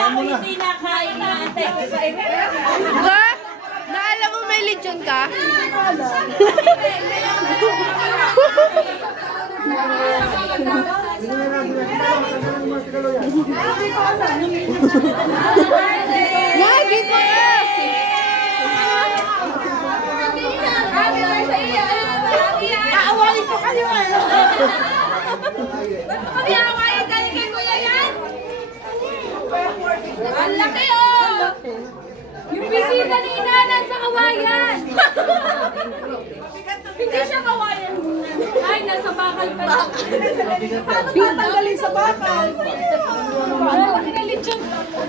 ako hindi nakain na antay ko sa iyo. Ha? Naalam mo may lechon ka? Lagi ko ka! Aawain ko kayo eh. Kami awayin ka ni kay Kuya yan? Ang laki oh! Yung bisita ni Inanan sa kawayan! Hindi siya kawayan. Ay, nasa bakal pa lang. Paano tatanggalin sa bakal? Laki na lechon.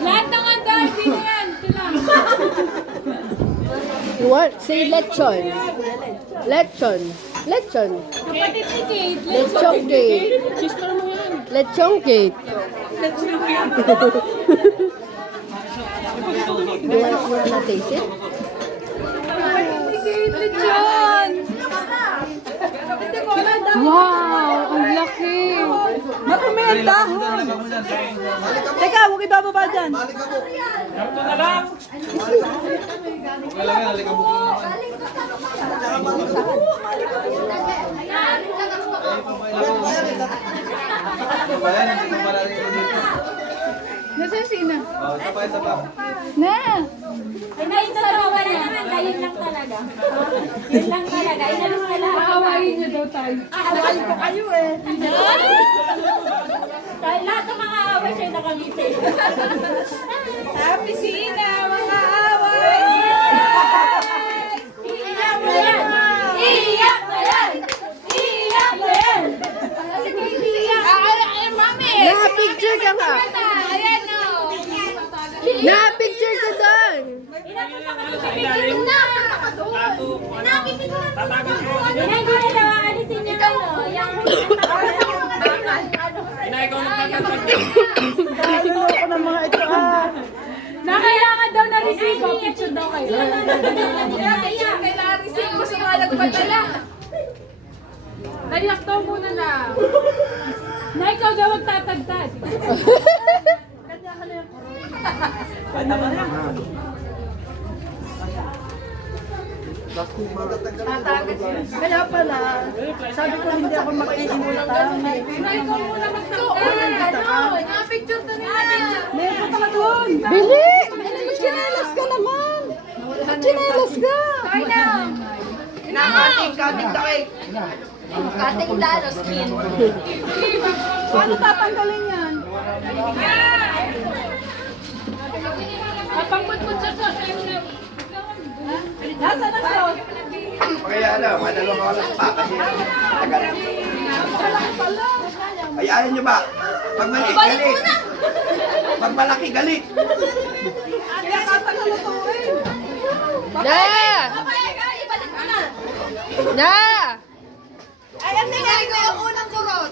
Lahat ng handa, hindi na yan. Ito lang. What? Say lechon. Lechon. Lechon. Kapatid ni Kate. Lechon cake. Sister mo yan. Lechon cake. You wanna taste it? Kapatid ni Kate, lechon. Wow, ang laki. Marami ang dahon. Teka, huwag ibababa dyan. Nasaan si Ina? Na! Ay, naitarawa na naman. Yun lang talaga. Yun lang talaga. Inalis ka lang. Aawayin niyo daw tayo. Aawain ko kayo eh. Dahil lahat ng mga away siya nakamiti. Happy si Ina, mga away! Iiyak mo yan! Iiyak mo yan! Iiyak mo yan! Sige, iiyak. Ay, mami! Na-picture ka nga. Ayan o. Na-picture ka doon. Hindi na daw alisin niya ano. Yung ng mga ito ah. Nakailangan daw na resibo. Picture daw kayo. Kailangan resibo sa mga nagpadala. Naiyak daw muna na. Na ikaw daw magtatagtad. Kaya pala, sabi ko hindi ako makiinulta. Na ikaw muna magtatagtad. Ano? Nakapicture na nila. Meron pa doon. Bili! Magchinelas ka naman. Magchinelas ka. Kaya lang. Kating lalo skin. Paano tatanggalin yan? Kapangputput sa sos. Nasa na sauce? Kaya ano, madalo ka lang pa kasi tagal. Ay, ayaw nyo ba? Pag maliit, galit. Pag malaki, galit. Kaya tatagal na to eh. Na! Ibalik mo na. Na! Ay, ang nangyari ko yung unang kurot.